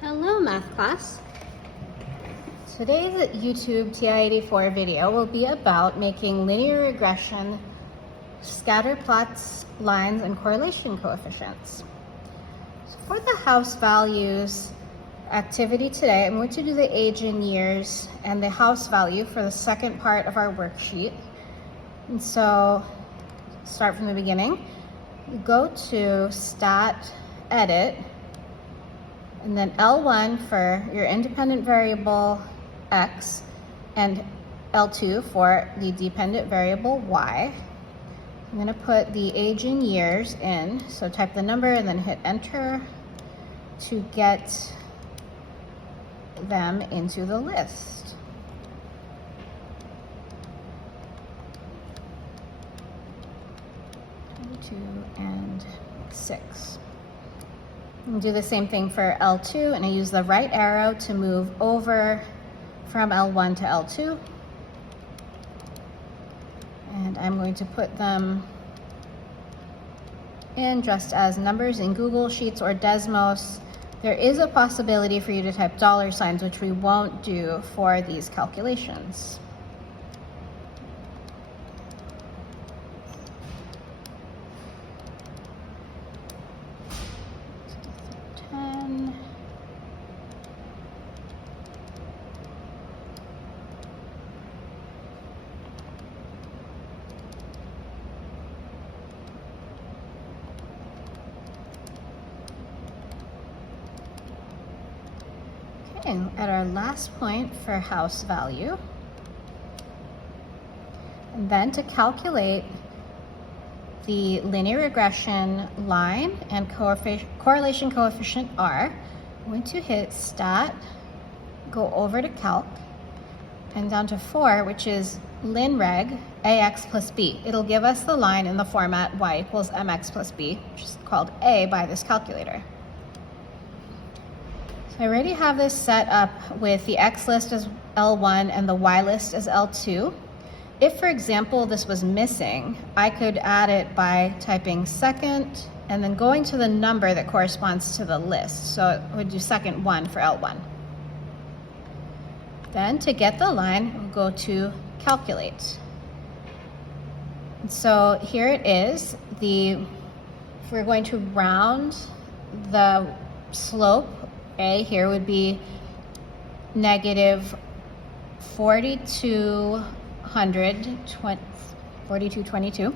Hello, math class. Today's YouTube TI-84 video will be about making linear regression scatter plots, lines, and correlation coefficients. So for the house values activity today, I'm going to do the age in years and the house value for the second part of our worksheet. And so start from the beginning. Go to Stat, Edit, and then L1 for your independent variable X and L2 for the dependent variable Y. I'm going to put the age in years in, so type the number and then hit enter to get them into the list. Two and 6. And do the same thing for L2, and I use the right arrow to move over from L1 to L2. And I'm going to put them in just as numbers in Google Sheets or Desmos. There is a possibility for you to type $signs, which we won't do for these calculations. At our last point for house value, and then to calculate the linear regression line and correlation coefficient R, I'm going to hit Stat, go over to Calc, and down to 4, which is linreg AX plus B. It'll give us the line in the format Y equals MX plus B, which is called A by this calculator. I already have this set up with the X list as L1 and the Y list as L2. If, for example, this was missing, I could add it by typing second and then going to the number that corresponds to the list. So it would do second 1 for L1. Then to get the line, we'll go to calculate. And so here it is. If we're going to round the slope, A here would be negative 4222,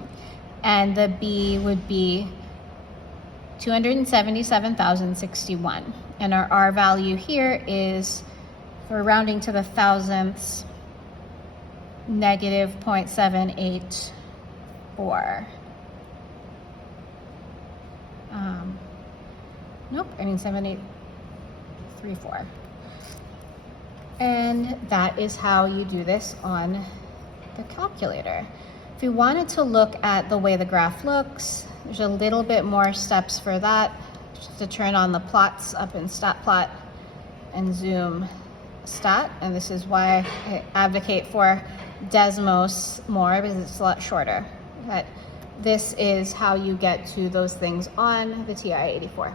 and the B would be 277,061. And our R value here is, for rounding to the thousandths, negative 0.784. Nope, I mean 7.834. And that is how you do this on the calculator. If you wanted to look at the way the graph looks, there's a little bit more steps for that. Just to turn on the plots up in Stat Plot and zoom Stat. And this is why I advocate for Desmos more, because it's a lot shorter. But this is how you get to those things on the TI-84.